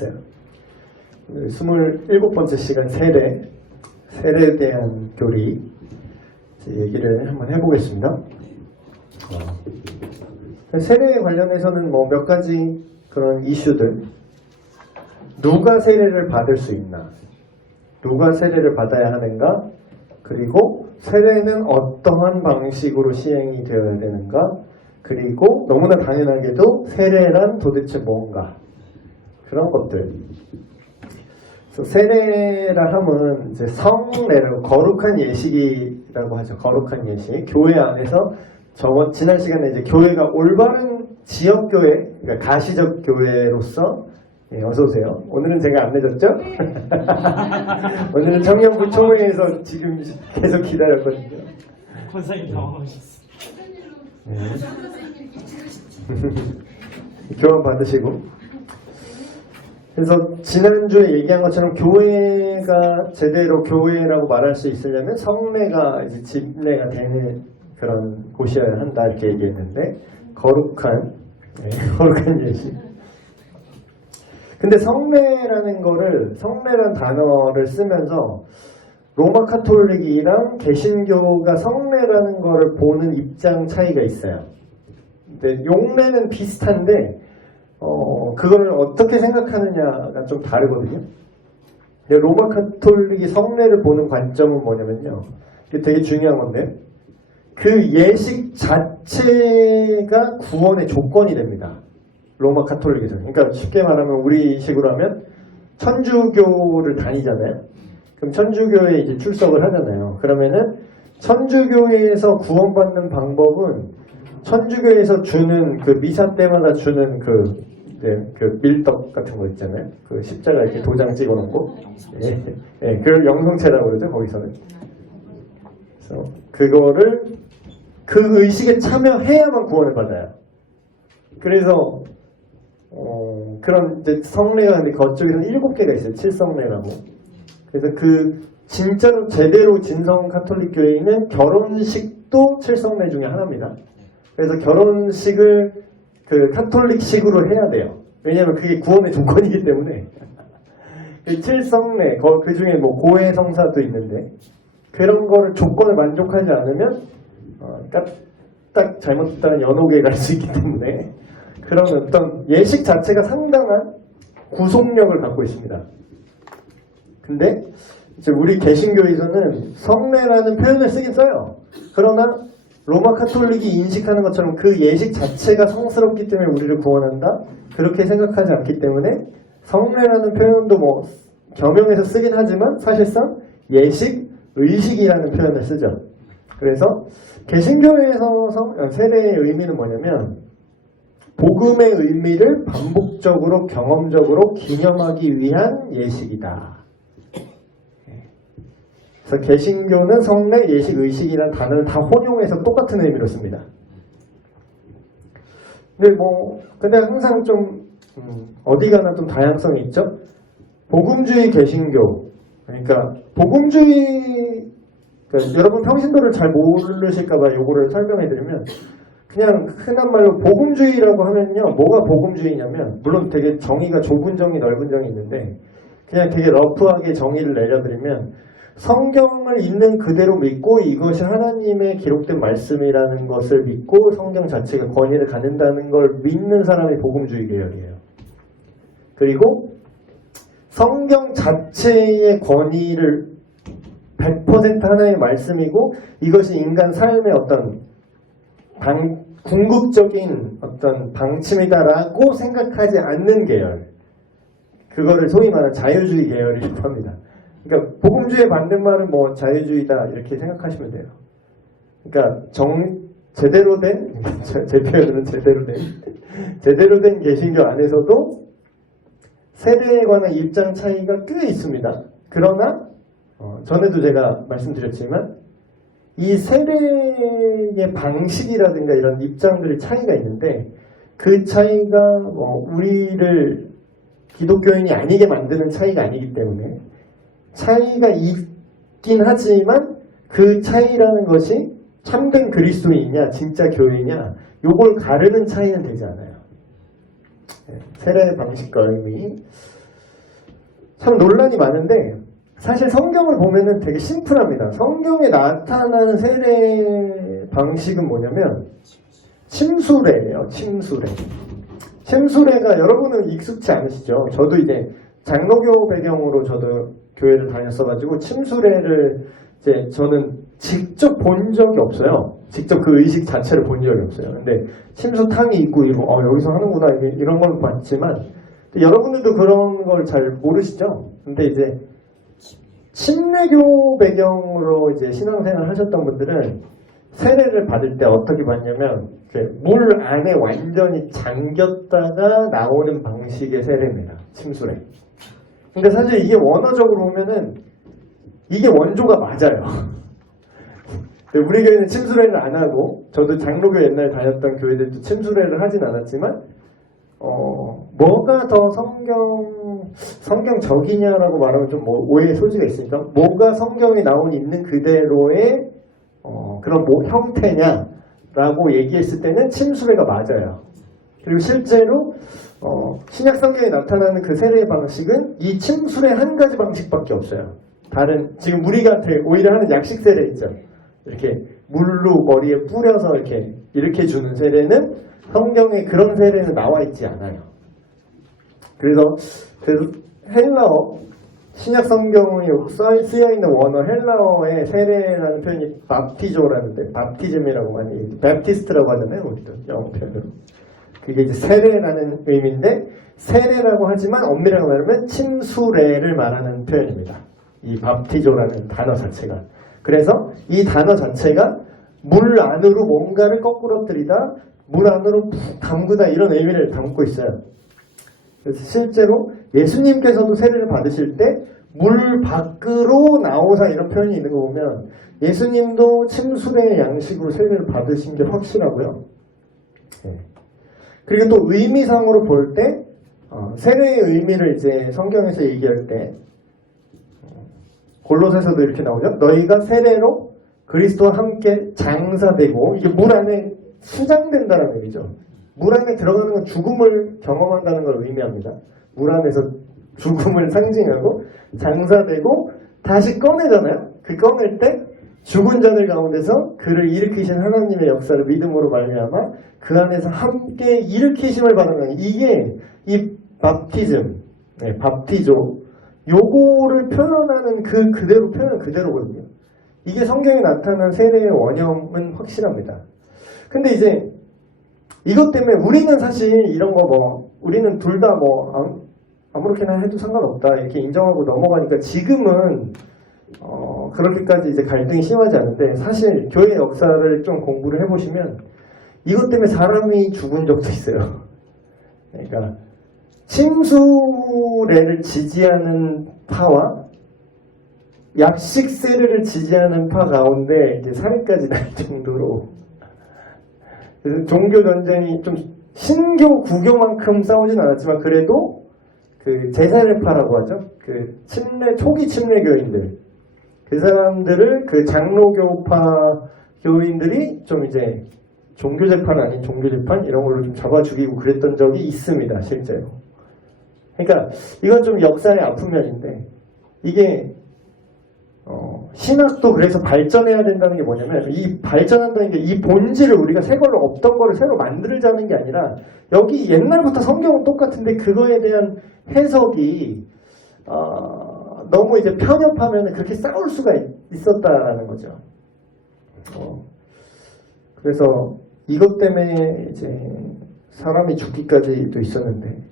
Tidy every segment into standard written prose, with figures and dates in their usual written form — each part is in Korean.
나왔어요. 27번째 시간 세례에 대한 교리 얘기를 한번 해보겠습니다. 세례에 관련해서는 뭐 몇 가지 그런 이슈들, 누가 세례를 받을 수 있나, 누가 세례를 받아야 하는가, 그리고 세례는 어떠한 방식으로 시행이 되어야 되는가, 그리고 너무나 당연하게도 세례란 도대체 뭔가, 그런 것들. 그래서 세례라 함은 이제 성례라고, 거룩한 예식이라고 하죠. 거룩한 예식. 교회 안에서 지난 시간에 이제 교회가 올바른 지역교회, 그러니까 가시적 교회로서, 어서 오세요. 오늘은 제가 안 늦었죠? 오늘은 청년부 총회에서 지금 계속 기다렸거든요. 권사님 당황하셨어요. 교환 받으시고. 그래서 지난주에 얘기한 것처럼 교회가 제대로 교회라고 말할 수 있으려면 성례가 이제 집례가 되는 그런 곳이어야 한다 이렇게 얘기했는데, 거룩한 예식. 근데 성례라는 단어를 쓰면서 로마 카톨릭이랑 개신교가 성례라는 거를 보는 입장 차이가 있어요. 근데 용례는 비슷한데 그걸 어떻게 생각하느냐가 좀 다르거든요. 근데 로마 카톨릭이 성례를 보는 관점은 뭐냐면요, 이게 되게 중요한 건데, 그 예식 자체가 구원의 조건이 됩니다. 로마 카톨릭에서는. 그러니까 쉽게 말하면 우리식으로 하면 천주교를 다니잖아요. 그럼 천주교에 이제 출석을 하잖아요. 그러면은 천주교에서 구원받는 방법은 천주교에서 주는 그 미사 때마다 주는 그 밀떡 같은 거 있잖아요. 그 십자가 이렇게 도장 찍어 놓고. 그걸 영성체라고 그러죠, 거기서는. 그래서 그거를 그 의식에 참여해야만 구원을 받아요. 그래서 그런 이제 성례가 근데 그쪽에서는 7개가 있어요. 7성례라고. 그래서 그 진짜로 제대로 진성 카톨릭 교회는 결혼식도 7성례 중에 하나입니다. 그래서 결혼식을 그 카톨릭식으로 해야 돼요. 왜냐하면 그게 구원의 조건이기 때문에. 그 7성례, 그 중에 뭐 고해 성사도 있는데, 그런 거를 조건을 만족하지 않으면 딱 잘못했다는 연옥에 갈 수 있기 때문에, 그런 어떤 예식 자체가 상당한 구속력을 갖고 있습니다. 근데 이제 우리 개신교에서는 성례라는 표현을 쓰긴 써요. 그러나 로마 카톨릭이 인식하는 것처럼 그 예식 자체가 성스럽기 때문에 우리를 구원한다? 그렇게 생각하지 않기 때문에 성례라는 표현도 뭐 겸용해서 쓰긴 하지만 사실상 예식, 의식이라는 표현을 쓰죠. 그래서 개신교에서 세례의 의미는 뭐냐면 복음의 의미를 반복적으로 경험적으로 기념하기 위한 예식이다. 그래서 개신교는 성례, 예식, 의식이라는 단어를 다 혼용해서 똑같은 의미로 씁니다. 근데 항상 좀 어디 가나 좀 다양성이 있죠. 복음주의 개신교, 그러니까 복음주의, 그러니까 여러분 평신도를 잘 모르실까봐 요거를 설명해드리면, 그냥 흔한 말로 복음주의라고 하면요, 뭐가 복음주의냐면, 물론 되게 정의가 좁은 정의, 넓은 정의 있는데, 그냥 되게 러프하게 정의를 내려드리면, 성경을 있는 그대로 믿고 이것이 하나님의 기록된 말씀이라는 것을 믿고 성경 자체가 권위를 갖는다는 걸 믿는 사람이 복음주의 계열이에요. 그리고 성경 자체의 권위를 100% 하나의 말씀이고, 이것이 인간 삶의 어떤 궁극적인 어떤 방침이다라고 생각하지 않는 계열, 그거를 소위 말하는 자유주의 계열이라고 합니다. 그러니까 복음주의에 맞는 말은 뭐 자유주의다 이렇게 생각하시면 돼요. 그러니까 제대로 된, 제 표현은 제대로 된 개신교 안에서도 세례에 관한 입장 차이가 꽤 있습니다. 그러나 전에도 제가 말씀드렸지만 이 세례의 방식이라든가 이런 입장들의 차이가 있는데, 그 차이가 우리를 기독교인이 아니게 만드는 차이가 아니기 때문에 차이가 있긴 하지만 그 차이라는 것이 참된 그리스도인이냐 진짜 교회냐 요걸 가르는 차이는 되지 않아요. 세례의 방식과 의미. 참 논란이 많은데 사실 성경을 보면은 되게 심플합니다. 성경에 나타나는 세례 방식은 뭐냐면 침수례예요. 침수례. 침수례가 여러분은 익숙치 않으시죠? 저도 이제 장로교 배경으로 저도 교회를 다녔어가지고 침수례를 이제 저는 직접 본 적이 없어요. 직접 그 의식 자체를 본 적이 없어요. 근데 침수탕이 있고 이러고 여기서 하는구나 이런 걸 봤지만 여러분들도 그런 걸 잘 모르시죠? 근데 이제 침례교 배경으로 이제 신앙생활 하셨던 분들은 세례를 받을 때 어떻게 받냐면 물 안에 완전히 잠겼다가 나오는 방식의 세례입니다. 침수례. 근데 사실 이게 원어적으로 보면은 이게 원조가 맞아요. 우리 교회는 침수례를 안 하고 저도 장로교 옛날에 다녔던 교회들도 침수례를 하진 않았지만 뭐가 더 성경적이냐라고 말하면 좀 오해의 소지가 있으니까 뭐가 성경에 있는 그대로의 그런 형태냐라고 얘기했을 때는 침수례가 맞아요. 그리고 실제로 신약 성경에 나타나는 그 세례 방식은 이 침수례 한 가지 방식밖에 없어요. 다른 지금 우리가 오히려 하는 약식 세례 있죠. 이렇게 물로 머리에 뿌려서 이렇게 주는 세례는 성경에 그런 세례는 나와 있지 않아요. 그래서 헬라어 신약 성경에 쓰여 있는 원어 헬라어의 세례라는 표현이 밥티조라는데 밥티즘이라고 많이 베프티스트라고 하잖아요. 우리도 영어 표현으로. 그게 이제 세례라는 의미인데 세례라고 하지만 엄밀하게 말하면 침수례를 말하는 표현입니다. 이 밥티조라는 단어 자체가. 그래서 이 단어 자체가 물 안으로 뭔가를 거꾸러뜨리다 물 안으로 푹 담그다 이런 의미를 담고 있어요. 그래서 실제로 예수님께서도 세례를 받으실 때 물 밖으로 나오사 이런 표현이 있는 거 보면 예수님도 침수례의 양식으로 세례를 받으신 게 확실하고요. 네. 그리고 또 의미상으로 볼 때 세례의 의미를 이제 성경에서 얘기할 때 골로새서도 이렇게 나오죠. 너희가 세례로 그리스도와 함께 장사되고 이게 물 안에 수장된다는 얘기죠. 물 안에 들어가는 건 죽음을 경험한다는 걸 의미합니다. 물 안에서 죽음을 상징하고 장사되고 다시 꺼내잖아요. 그 꺼낼 때 죽은 자들 가운데서 그를 일으키신 하나님의 역사를 믿음으로 말미암아 그 안에서 함께 일으키심을 받는 이게 이 밥티즘, 밥티조 요거를 표현하는 표현 그대로거든요. 이게 성경에 나타난 세례의 원형은 확실합니다. 근데 이제 이것 때문에 우리는 사실 이런 거 우리는 둘 다 아무렇게나 해도 상관없다 이렇게 인정하고 넘어가니까 지금은 그렇게까지 이제 갈등이 심하지 않은데 사실 교회 역사를 좀 공부를 해보시면 이것 때문에 사람이 죽은 적도 있어요. 그러니까 침수례를 지지하는 파와 약식 세례를 지지하는 파 가운데 이제 살인까지 날 정도로 그래서 종교 전쟁이 좀 신교 구교만큼 싸우진 않았지만 그래도 그 제사례파라고 하죠. 그 초기 침례교인들 그 사람들을 그 장로교파 교인들이 좀 이제 종교재판 아닌 종교재판 이런 걸로 좀 잡아 죽이고 그랬던 적이 있습니다. 실제로. 그러니까 이건 좀 역사의 아픈 면인데 이게 신학도 그래서 발전해야 된다는 게 뭐냐면 이 발전한다는 게 이 본질을 우리가 새 걸로 없던 거를 새로 만들자는 게 아니라 여기 옛날부터 성경은 똑같은데 그거에 대한 해석이 너무 이제 편협하면 그렇게 싸울 수가 있었다라는 거죠. 그래서 이것 때문에 이제 사람이 죽기까지도 있었는데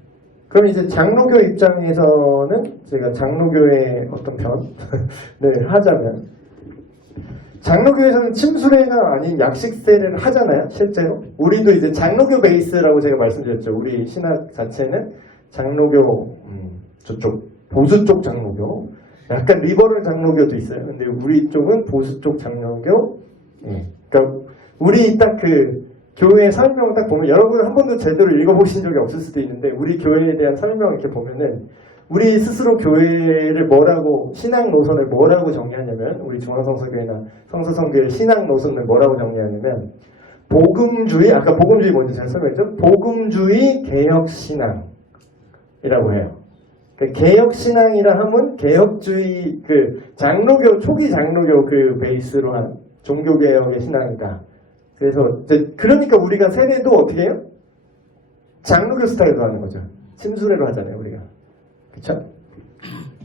그럼 이제 장로교 입장에서는 제가 장로교의 어떤 편을 하자면 장로교에서는 침수례가 아닌 약식 세례를 하잖아요. 실제로 우리도 이제 장로교 베이스라고 제가 말씀드렸죠. 우리 신학 자체는 장로교 저쪽 보수 쪽 장로교 약간 리버럴 장로교도 있어요. 근데 우리 쪽은 보수 쪽 장로교. 그러니까 우리 딱 교회 설명 딱 보면 여러분 한 번도 제대로 읽어보신 적이 없을 수도 있는데 우리 교회에 대한 설명 이렇게 보면은 우리 스스로 교회를 신앙 노선을 뭐라고 정의하냐면 우리 중앙성서교회나 성서성교회 신앙 노선을 뭐라고 정의하냐면 복음주의 아까 복음주의 먼저 제가 설명했죠. 복음주의 개혁신앙이라고 해요. 그러니까 개혁신앙이라 하면 개혁주의 그 장로교 초기 장로교 그 베이스로 한 종교개혁의 신앙이다. 그래서 그러니까 우리가 세례도 어떻게 해요? 장로교 스타일로 하는 거죠. 침수례로 하잖아요, 우리가. 그쵸?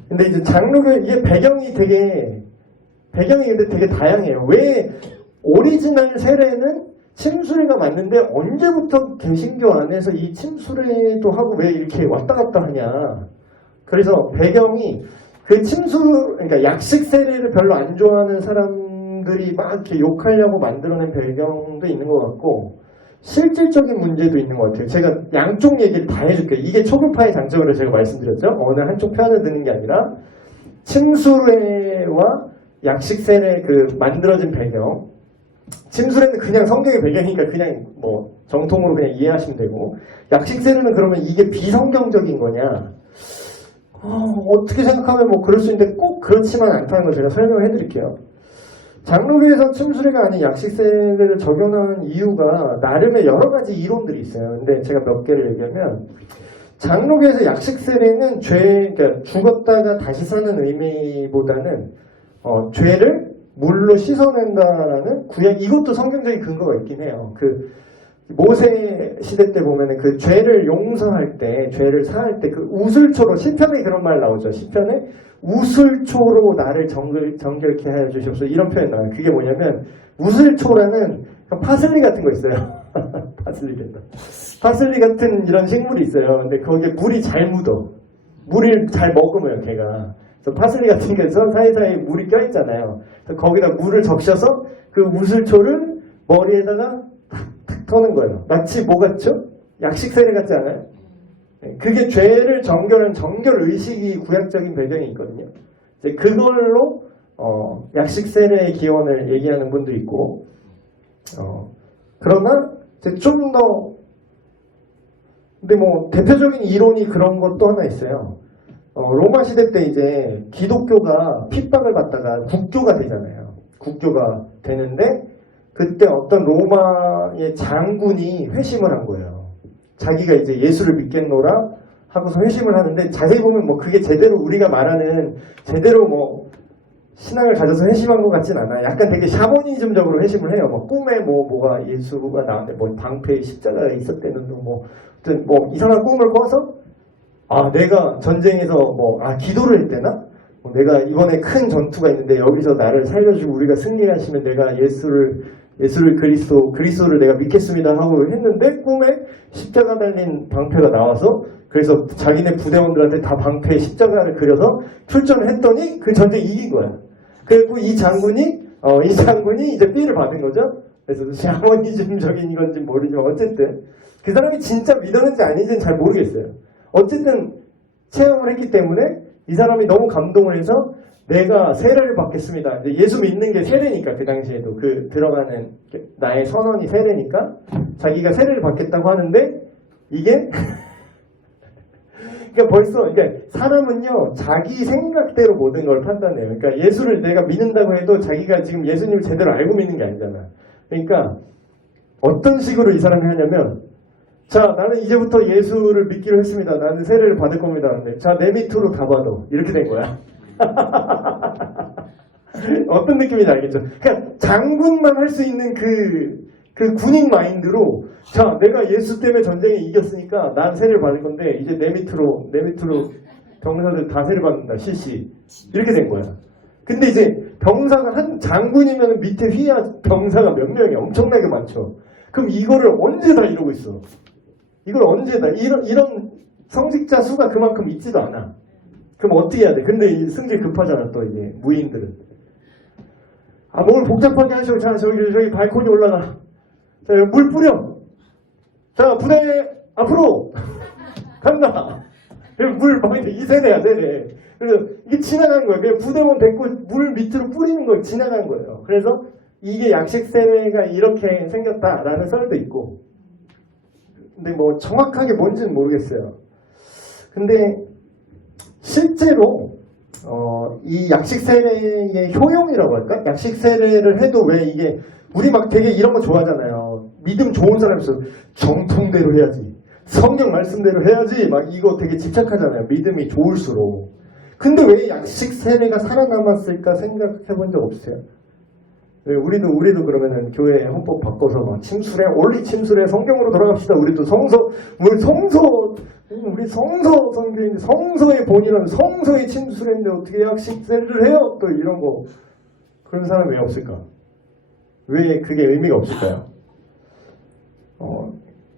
근데 이제 장로교, 이게 배경이 근데 되게 다양해요. 왜 오리지널 세례는 침수례가 맞는데 언제부터 개신교 안에서 이 침수례도 하고 왜 이렇게 왔다 갔다 하냐. 그래서 배경이 그러니까 약식 세례를 별로 안 좋아하는 사람들이 막 이렇게 욕하려고 만들어낸 배경도 있는 것 같고, 실질적인 문제도 있는 것 같아요. 제가 양쪽 얘기를 다 해줄게요. 이게 초급파의 장점으로 제가 말씀드렸죠. 어느 한쪽 편을 드는 게 아니라 침수례와 약식세례 그 만들어진 배경. 침수례는 그냥 성경의 배경이니까 그냥 뭐 정통으로 그냥 이해하시면 되고, 약식세례는 그러면 이게 비성경적인 거냐? 어떻게 생각하면 뭐 그럴 수 있는데 꼭 그렇지만 않다는 걸 제가 설명을 해드릴게요. 장로교에서 침수례가 아닌 약식세례를 적용한 이유가 나름의 여러 가지 이론들이 있어요. 근데 제가 몇 개를 얘기하면, 장로교에서 약식세례는 그러니까 죽었다가 다시 사는 의미보다는 죄를 물로 씻어낸다라는 구약, 이것도 성경적인 근거가 있긴 해요. 그 모세 시대 때 보면은 그 죄를 용서할 때, 죄를 사할 때 그 우슬초로, 시편에 그런 말 나오죠. 시편에 우슬초로 나를 정결케 하여 주시옵소서, 이런 표현 나와요. 그게 뭐냐면 우슬초라는 파슬리 같은 거 있어요. 파슬리 같은 이런 식물이 있어요. 근데 거기에 물이 잘 묻어. 물을 잘 머금어요, 걔가. 그래서 파슬리 같은 게 사이사이에 물이 껴있잖아요. 그래서 거기다 물을 적셔서 그 우슬초를 머리에다가 탁 터는 거예요. 마치 뭐 같죠? 약식세례 같지 않아요? 그게 죄를 정결한 정결의식이 구약적인 배경이 있거든요. 이제 그걸로 약식세례의 기원을 얘기하는 분도 있고, 그러나 좀 더, 근데 뭐 대표적인 이론이 그런 것도 하나 있어요. 로마 시대 때 이제 기독교가 핍박을 받다가 국교가 되잖아요. 국교가 되는데 그때 어떤 로마의 장군이 회심을 한 거예요. 자기가 이제 예수를 믿겠노라 하고서 회심을 하는데, 자세히 보면 뭐 그게 제대로 우리가 말하는 제대로 뭐 신앙을 가져서 회심한 것 같진 않아요. 약간 되게 샤머니즘적으로 회심을 해요. 뭐 꿈에 뭐가 예수가 나한테 뭐 방패에 십자가가 있었다는 뭐 이상한 꿈을 꿔서 내가 전쟁에서 기도를 했대나? 내가 이번에 큰 전투가 있는데 여기서 나를 살려주고 우리가 승리하시면 내가 예수를 그리스도를 내가 믿겠습니다 하고 했는데, 꿈에 십자가 달린 방패가 나와서, 그래서 자기네 부대원들한테 다 방패에 십자가를 그려서 출전을 했더니 그 전쟁 이긴 거야. 그리고 이 장군이 이제 삐를 받은 거죠. 그래서 샤머니즘적인 건지 모르지만 어쨌든 그 사람이 진짜 믿었는지 아닌지는 잘 모르겠어요. 어쨌든 체험을 했기 때문에 이 사람이 너무 감동을 해서 내가 세례를 받겠습니다. 이제 예수 믿는 게 세례니까, 그 당시에도 그 들어가는 나의 선언이 세례니까 자기가 세례를 받겠다고 하는데, 이게 그러니까 벌써 사람은요 자기 생각대로 모든 걸 판단해요. 그러니까 예수를 내가 믿는다고 해도 자기가 지금 예수님을 제대로 알고 믿는 게 아니잖아. 그러니까 어떤 식으로 이 사람이 하냐면, 자, 나는 이제부터 예수를 믿기로 했습니다. 나는 세례를 받을 겁니다. 근데 자, 내 밑으로 다 받아. 이렇게 된 거야. 어떤 느낌인지 알겠죠? 그러니까 장군만 할 수 있는 그 군인 마인드로, 자, 내가 예수 때문에 전쟁에 이겼으니까 난 세례를 받을 건데 이제 내 밑으로 병사들 다 세례 받는다. 실시. 이렇게 된 거야. 근데 이제 병사가 한 장군이면 밑에 휘하 병사가 몇 명이 엄청나게 많죠. 그럼 이거를 언제 다 이러고 있어? 이걸 언제 다 이런 성직자 수가 그만큼 있지도 않아. 그럼 어떻게 해야 돼? 근데 이 승질 급하잖아, 또 이게 무인들은. 뭘 복잡하게 하셔. 자, 저기 발코니 올라가. 자, 여기 물 뿌려. 자, 부대 앞으로 간다. 물 막 이 세대야, 세대. 그래서 이게 지나간 거예요. 그냥 부대만 뱉고 물 밑으로 뿌리는 거 지나간 거예요. 그래서 이게 약식 세례가 이렇게 생겼다라는 썰도 있고. 근데 뭐 정확하게 뭔지는 모르겠어요. 근데 실제로 이 약식 세례의 효용이라고 할까? 약식 세례를 해도 왜 이게 우리 막 되게 이런 거 좋아하잖아요. 믿음 좋은 사람 있어. 정통대로 해야지. 성경 말씀대로 해야지 막 이거 되게 집착하잖아요. 믿음이 좋을수록. 근데 왜 약식 세례가 살아남았을까 생각해 본 적 없으세요? 왜 우리도 그러면은 교회 헌법 바꿔서 막 침수래, 원리 침수래, 성경으로 돌아갑시다. 우리 성서 선교인데 성서의 본이라는 성서의 침수래인데 어떻게 약식 세례를 해요? 또 이런 거. 그런 사람 왜 없을까? 왜 그게 의미가 없을까요?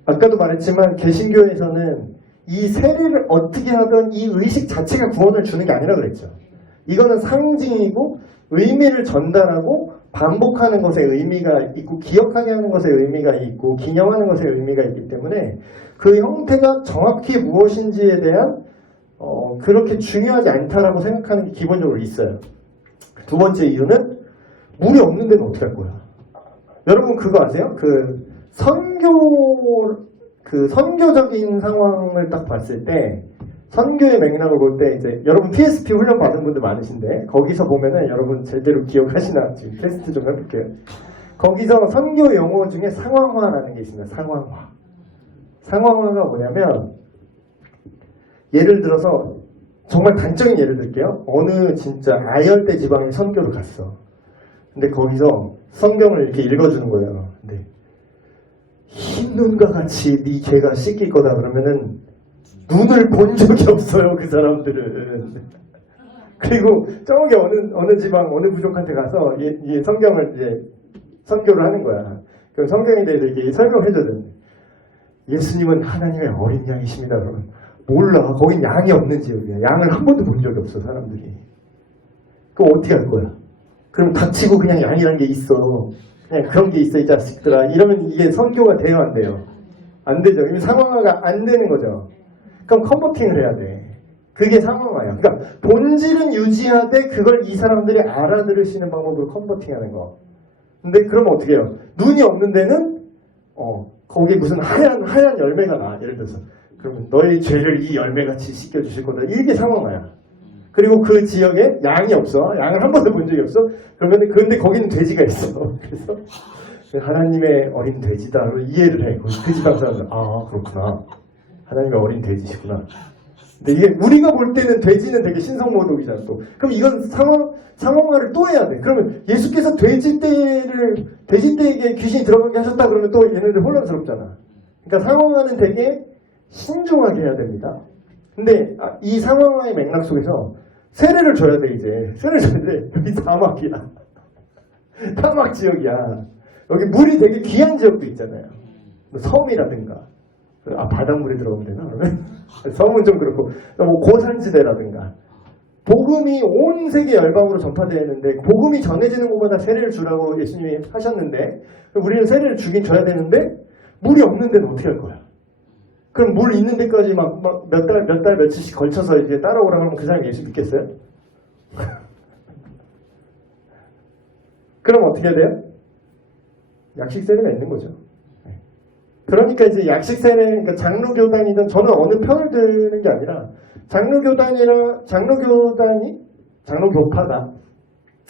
아까도 말했지만 개신교에서는 이 세례를 어떻게 하든 이 의식 자체가 구원을 주는 게 아니라 그랬죠. 이거는 상징이고 의미를 전달하고 반복하는 것에 의미가 있고 기억하게 하는 것에 의미가 있고 기념하는 것에 의미가 있기 때문에 그 형태가 정확히 무엇인지에 대한 그렇게 중요하지 않다라고 생각하는 게 기본적으로 있어요. 두 번째 이유는 물이 없는 데는 어떻게 할 거야? 여러분 그거 아세요? 선교적인 상황을 딱 봤을 때 선교의 맥락을 볼 때 이제 여러분 PSP 훈련 받은 분들 많으신데 거기서 보면은 여러분 제대로 기억하시나 지금 테스트 좀 해볼게요. 거기서 선교 용어 중에 상황화라는 게 있습니다. 상황화. 상황화가 뭐냐면 예를 들어서 정말 단적인 예를 들게요. 어느 진짜 아열대 지방에 선교를 갔어. 근데 거기서 성경을 이렇게 읽어주는 거예요. 근데 흰 눈과 같이 네 죄가 씻길 거다 그러면은 눈을 본 적이 없어요. 그 사람들은. 그리고 저기 어느 지방 어느 부족한테 가서 이 성경을 이제 선교를 하는 거야. 그럼 성경에 대해서 이렇게 설명해줘야 예수님은 하나님의 어린 양이십니다. 그러면 몰라. 거긴 양이 없는 지역이야. 양을 한 번도 본 적이 없어 사람들이. 그럼 어떻게 할 거야? 그럼 닥치고 그냥 양이란 게 있어. 그냥 그런 게 있어 이 자식들아. 이러면 이게 선교가 돼요 안 돼요? 안 되죠. 이미 상황화가 안 되는 거죠. 그럼 컨버팅을 해야 돼. 그게 상황화야. 그러니까 본질은 유지하되 그걸 이 사람들이 알아들을 수 있는 방법으로 컨버팅하는 거. 근데 그러면 어떻게 해요? 눈이 없는 데는 거기 무슨 하얀 열매가 나. 예를 들어서 그러면 너의 죄를 이 열매같이 씻겨주실 거다. 이게 상황화야. 그리고 그 지역에 양이 없어. 양을 한 번도 본 적이 없어. 그런데 거기는 돼지가 있어. 그래서 하나님의 어린 돼지다. 이해를 해. 그 지방 사람들. 아 그렇구나. 하나님의 어린 돼지시구나. 근데 이게 우리가 볼 때는 돼지는 되게 신성모독이잖아 또. 그럼 이건 상황화를 또 해야 돼. 그러면 예수께서 돼지떼에게 귀신이 들어가게 하셨다 그러면 또 얘네들 혼란스럽잖아. 그러니까 상황화는 되게 신중하게 해야 됩니다. 근데 이 상황화의 맥락 속에서 세례를 줘야 돼 이제. 세례를 줘야 돼. 여기 사막이야. 사막 지역이야. 여기 물이 되게 귀한 지역도 있잖아요. 뭐 섬이라든가. 바닷물이 들어오면 되나? 그러면? 섬은 좀 그렇고 뭐 고산지대라든가 복음이 온 세계 열방으로 전파되어 있는데 복음이 전해지는 곳마다 세례를 주라고 예수님이 하셨는데 우리는 세례를 주긴 줘야 되는데 물이 없는 데는 어떻게 할 거야? 그럼 물 있는 데까지 막 몇 달 며칠씩 걸쳐서 이제 따라오라고 하면 그 사람이 예수 믿겠어요? 그럼 어떻게 해야 돼요? 약식 세례가 있는 거죠. 그러니까 이제 약식 세례, 그러니까 장로교단이든 저는 어느 편을 드는 게 아니라 장로교파가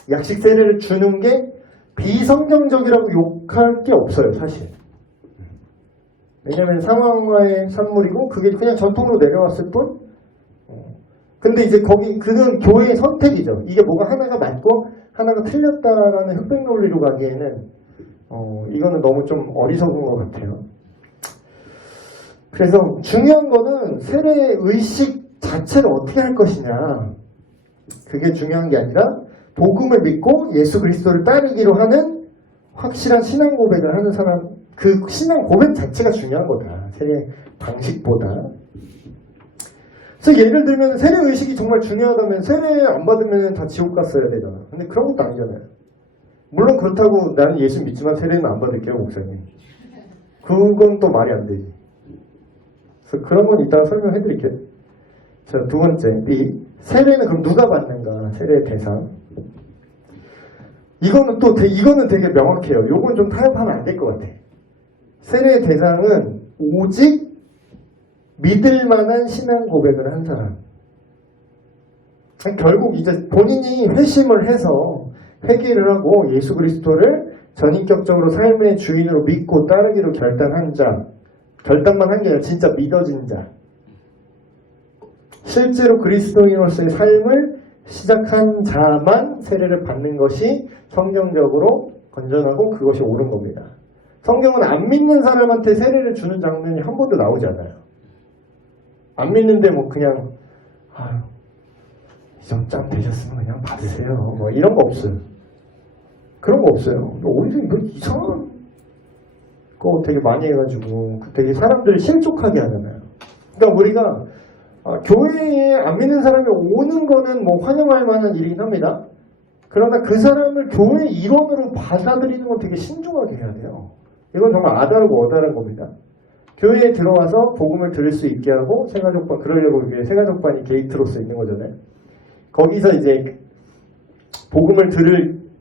약식 세례를 주는 게 비성경적이라고 욕할 게 없어요, 사실. 왜냐면 상황화의 산물이고 그게 그냥 전통으로 내려왔을 뿐. 근데 이제 그건 교회의 선택이죠. 이게 뭐가 하나가 맞고 하나가 틀렸다라는 흑백 논리로 가기에는 이거는 너무 좀 어리석은 것 같아요. 그래서 중요한 거는 세례 의식 자체를 어떻게 할 것이냐. 그게 중요한 게 아니라 복음을 믿고 예수 그리스도를 따르기로 하는 확실한 신앙 고백을 하는 사람, 그 신앙 고백 자체가 중요한 거다. 세례 방식보다. 그래서 예를 들면 세례 의식이 정말 중요하다면 세례 안 받으면 다 지옥 갔어야 되잖아. 근데 그런 것도 아니잖아요. 물론 그렇다고 나는 예수 믿지만 세례는 안 받을게요, 목사님. 그건 또 말이 안 되지. 그래서 그런 건 이따가 설명해 드릴게요. 자, 두 번째, B. 세례는 그럼 누가 받는가? 세례의 대상. 이거는 되게 명확해요. 요건 좀 타협하면 안 될 것 같아. 세례의 대상은 오직 믿을 만한 신앙 고백을 한 사람. 결국 이제 본인이 회심을 해서 회개를 하고 예수 그리스도를 전인격적으로 삶의 주인으로 믿고 따르기로 결단한 자. 결단만 한 게 아니라 진짜 믿어진 자. 실제로 그리스도인으로서의 삶을 시작한 자만 세례를 받는 것이 성경적으로 건전하고 그것이 옳은 겁니다. 성경은 안 믿는 사람한테 세례를 주는 장면이 한 번도 나오지 않아요. 안 믿는데 뭐 그냥 아유 이 정도 짬 되셨으면 그냥 받으세요. 뭐 이런 거 없어요. 그런 거 없어요. 어디서 이거 이상한 거 되게 많이 해가지고 되게 사람들을 실족하게 하잖아요. 그러니까 우리가 교회에 안 믿는 사람이 오는 거는 뭐 환영할 만한 일이긴 합니다. 그러나 그 사람을 교회 일원으로 받아들이는 건 되게 신중하게 해야 돼요. 이건 정말 아다르고 어다른 겁니다. 교회에 들어와서 복음을 들을 수 있게 하고 세가족반, 그러려고 이게 세가족반이 게이트로서 있는 거잖아요. 거기서 이제 복음을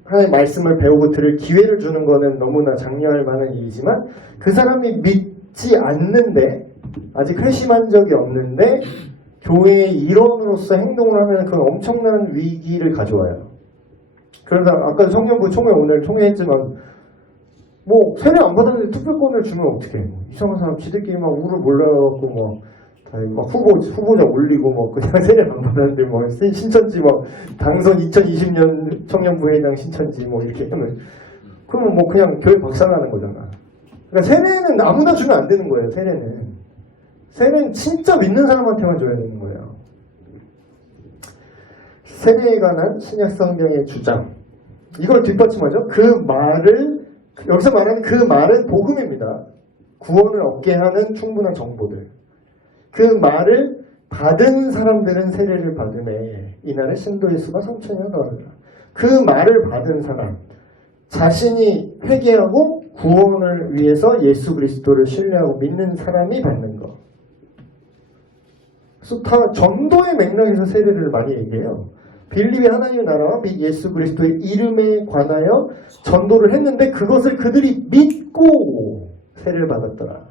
하나의 말씀을 배우고 들을 기회를 주는 거는 너무나 장려할 만한 일이지만 그 사람이 믿지 않는데 아직 회심한 적이 없는데 교회의 일원으로서 행동을 하면 그건 엄청난 위기를 가져와요. 그러다 아까 청년부 총회 오늘 총회했지만 뭐 세례 안 받았는데 투표권을 주면 어떡해. 이상한 사람 지들끼리 막 우를 몰라갖고 막 후보자 올리고 뭐 그냥 세례 안 받았는데 뭐 신천지 뭐 당선 2020년 청년부회장 신천지 뭐 이렇게 하면 그러면 뭐 그냥 교회 박살나는 거잖아. 그러니까 세례는 아무나 주면 안 되는 거예요. 세례는 진짜 믿는 사람한테만 줘야 되는 거예요. 세례에 관한 신약 성경의 주장 이걸 뒷받침하죠. 그 말을 여기서 말하는 그 말은 복음입니다. 구원을 얻게 하는 충분한 정보들. 그 말을 받은 사람들은 세례를 받으매 이날에 신도의 수가 3,000여 더하더라. 그 말을 받은 사람 자신이 회개하고 구원을 위해서 예수 그리스도를 신뢰하고 믿는 사람이 받는 것. 그래서 다 전도의 맥락에서 세례를 많이 얘기해요. 빌립이 하나님의 나라와 및 예수 그리스도의 이름에 관하여 전도를 했는데 그것을 그들이 믿고 세례를 받았더라.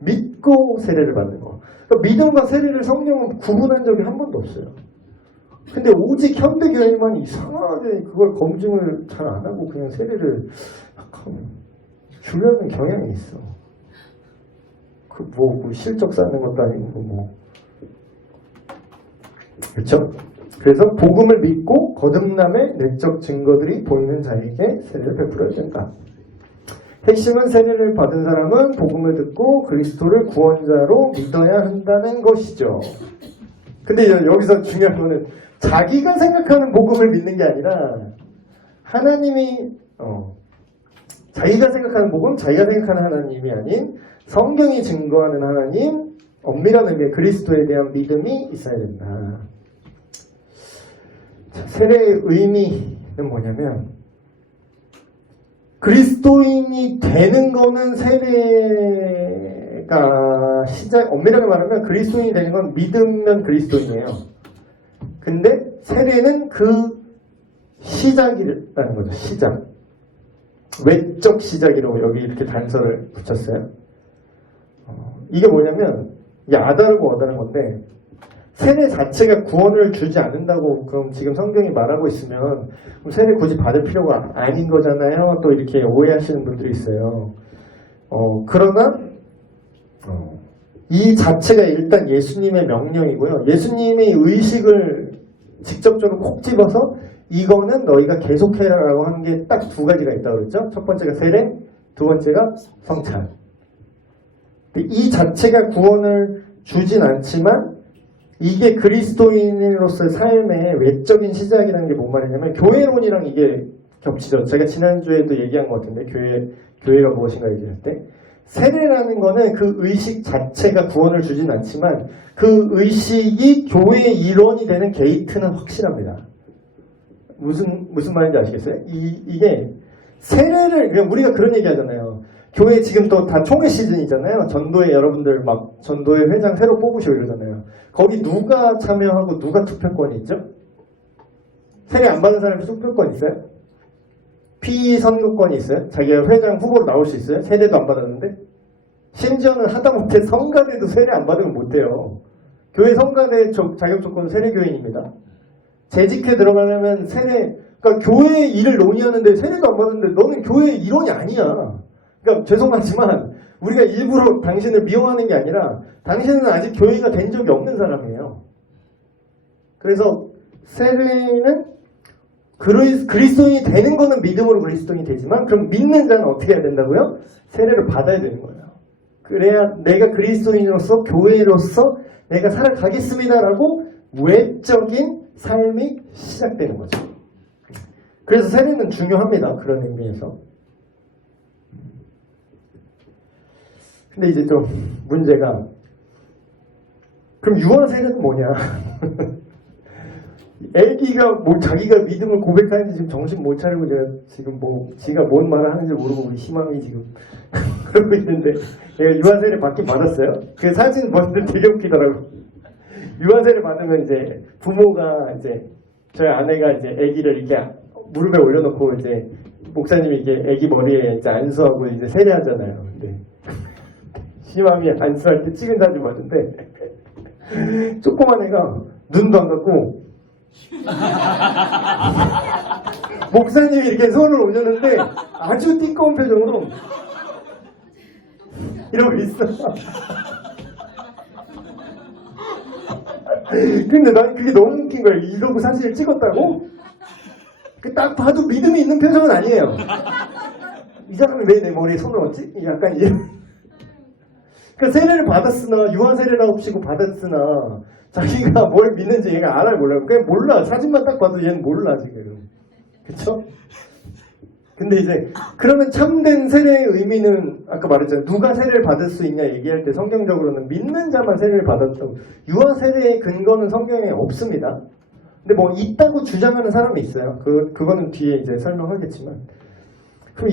믿고 세례를 받는 거. 그러니까 믿음과 세례를 성경은 구분한 적이 한 번도 없어요. 근데 오직 현대교회만 이상하게 그걸 검증을 잘 안 하고 그냥 세례를 약간 주려는 경향이 있어. 그 실적 쌓는 것도 아니고 뭐. 그렇죠? 그래서 복음을 믿고 거듭남의 내적 증거들이 보이는 자에게 세례를 베풀어야 된다. 핵심은 세례를 받은 사람은 복음을 듣고 그리스도를 구원자로 믿어야 한다는 것이죠. 근데 여기서 중요한 거는 자기가 생각하는 복음을 믿는 게 아니라 하나님이 자기가 생각하는 복음, 자기가 생각하는 하나님이 아닌 성경이 증거하는 하나님, 엄밀한 의미의 그리스도에 대한 믿음이 있어야 된다. 세례의 의미는 뭐냐면 그리스도인이 되는 거는 세례가 엄밀하게 말하면 그리스도인이 되는 건 믿으면 그리스도인이에요. 근데 세례는 그 시작이라는 거죠. 시작. 외적 시작이라고 여기 이렇게 단서를 붙였어요. 이게 뭐냐면 이게 아다르고 어다른 건데 세례 자체가 구원을 주지 않는다고 그럼 지금 성경이 말하고 있으면 그럼 세례 굳이 받을 필요가 아닌 거잖아요. 또 이렇게 오해하시는 분들이 있어요. 그러나 이 자체가 일단 예수님의 명령이고요. 예수님의 의식을 직접적으로 콕 집어서 이거는 너희가 계속해라라고 한 게 딱 두 가지가 있다고 그랬죠. 첫 번째가 세례, 두 번째가 성찬. 이 자체가 구원을 주진 않지만 이게 그리스도인으로서의 삶의 외적인 시작이라는 게 뭔 말이냐면 교회론이랑 이게 겹치죠. 제가 지난주에도 얘기한 것 같은데 교회가 무엇인가 얘기할 때 세례라는 거는 그 의식 자체가 구원을 주진 않지만 그 의식이 교회의 일원이 되는 게이트는 확실합니다. 무슨 말인지 아시겠어요? 이게 세례를 그냥 우리가 그런 얘기 하잖아요. 교회 지금 또 다 총회 시즌이잖아요. 전도회 여러분들 막 전도회 회장 새로 뽑으시고 이러잖아요. 거기 누가 참여하고 누가 투표권이 있죠? 세례 안 받은 사람이 투표권 있어요? 피선거권이 있어요? 자기가 회장 후보로 나올 수 있어요? 세례도 안 받았는데? 심지어는 하다못해 성가대도 세례 안 받으면 못해요. 교회 성가대 자격조건은 세례교인입니다. 재직회 들어가려면 그러니까 교회의 일을 논의하는데 세례도 안 받았는데 너는 교회의 일원이 아니야. 그러니까 죄송하지만 우리가 일부러 당신을 미워하는 게 아니라 당신은 아직 교회가 된 적이 없는 사람이에요. 그래서 세례는 그리스도인이 되는 거는 믿음으로 그리스도인이 되지만 그럼 믿는 자는 어떻게 해야 된다고요? 세례를 받아야 되는 거예요. 그래야 내가 그리스도인으로서 교회로서 내가 살아가겠습니다라고 외적인 삶이 시작되는 거죠. 그래서 세례는 중요합니다. 그런 의미에서. 근데 이제 좀 문제가 그럼 유아 세례는 뭐냐? 애기가 뭐 자기가 믿음을 고백하는지 지금 정신 못 차리고 제가 지금 뭐 지가 뭔 말을 하는지 모르고 우리 희망이 지금 그러고 있는데 내가 유아세례 받긴 받았어요. 그 사진 봤는데 되게 웃기더라고. 유아세례 받으면 이제 부모가 이제 저희 아내가 이제 아기를 이렇게 무릎에 올려놓고 이제 목사님이 이게 아기 머리에 이제 안수하고 이제 세례하잖아요. 근데 희망이 안수할 때 찍은 사진 봤는데 조그만 애가 눈도 안 감고 목사님이 이렇게 손을 올렸는데 아주 띠꺼운 표정으로 이러고 있어. 근데 난 그게 너무 웃긴 거야. 이러고 사진을 찍었다고? 딱 봐도 믿음이 있는 표정은 아니에요. 이 사람이 왜 내 머리에 손을 얹지? 약간 이런. 그러니까 세례를 받았으나 유아 세례라고 치고 받았으나 자기가 뭘 믿는지 얘가 알아요 몰라요. 그냥 몰라. 사진만 딱 봐도 얘는 몰라 지금. 그쵸? 근데 이제 그러면 참된 세례의 의미는 아까 말했잖아요. 누가 세례를 받을 수 있냐 얘기할 때 성경적으로는 믿는 자만 세례를 받았다고. 유아 세례의 근거는 성경에 없습니다. 근데 뭐 있다고 주장하는 사람이 있어요. 그거는 뒤에 이제 설명하겠지만. 그럼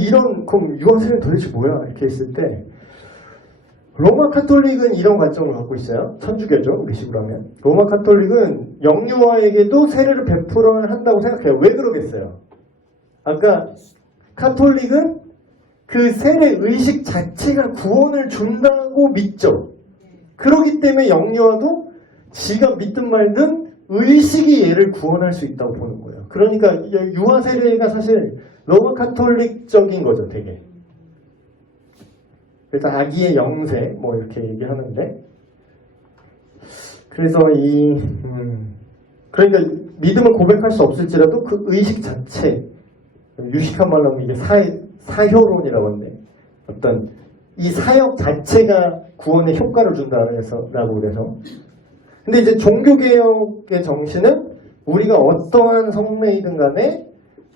유아 세례는 도대체 뭐야? 이렇게 했을 때 로마 카톨릭은 이런 관점을 갖고 있어요. 천주교죠. 의식으로 하면. 로마 카톨릭은 영유아에게도 세례를 베풀어야 한다고 생각해요. 왜 그러겠어요? 아까 카톨릭은 그 세례 의식 자체가 구원을 준다고 믿죠. 그렇기 때문에 영유아도 지가 믿든 말든 의식이 얘를 구원할 수 있다고 보는 거예요. 그러니까 유아 세례가 사실 로마 카톨릭적인 거죠. 되게. 그래서 아기의 영세 뭐 이렇게 얘기하는데 그래서 그러니까 믿음을 고백할 수 없을지라도 그 의식 자체 유식한 말로 하면 이게 사효론이라고 하는데 어떤 이 사역 자체가 구원에 효과를 준다라고 그래서 근데 이제 종교개혁의 정신은 우리가 어떠한 성례이든 간에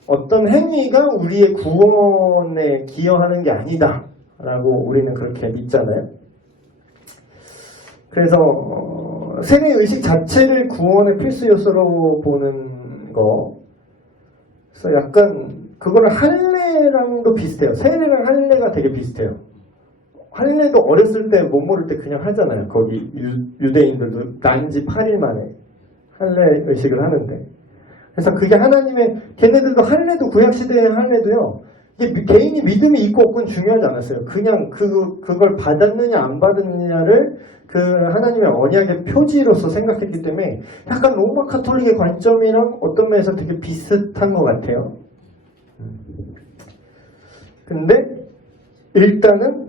어떤 행위가 우리의 구원에 기여하는 게 아니다 라고 우리는 그렇게 믿잖아요. 그래서 세례 의식 자체를 구원의 필수 요소로 보는 거. 그래서 약간 그거는 할례랑도 비슷해요. 세례랑 할례가 되게 비슷해요. 할례도 어렸을 때 못 모를 때 그냥 하잖아요. 거기 유대인들도 난지 8일 만에 할례 의식을 하는데. 그래서 그게 하나님의 걔네들도 할례도 구약시대의 할례도요. 이게 개인이 믿음이 있고 없고는 중요하지 않았어요. 그냥 그걸 받았느냐 안 받았느냐를 그 하나님의 언약의 표지로서 생각했기 때문에 약간 로마 카톨릭의 관점이랑 어떤 면에서 되게 비슷한 것 같아요. 근데 일단은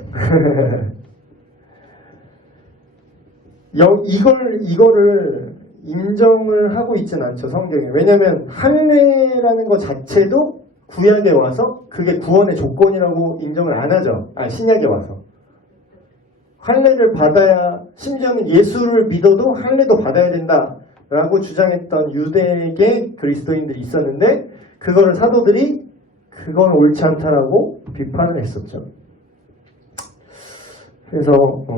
이거를 인정을 하고 있지는 않죠. 성경에. 왜냐하면 할례라는 것 자체도 구약에 와서 그게 구원의 조건이라고 인정을 안 하죠. 신약에 와서. 할례를 받아야 심지어는 예수를 믿어도 할례도 받아야 된다라고 주장했던 유대계 그리스도인들이 있었는데 그거를 사도들이 그건 옳지 않다라고 비판을 했었죠. 그래서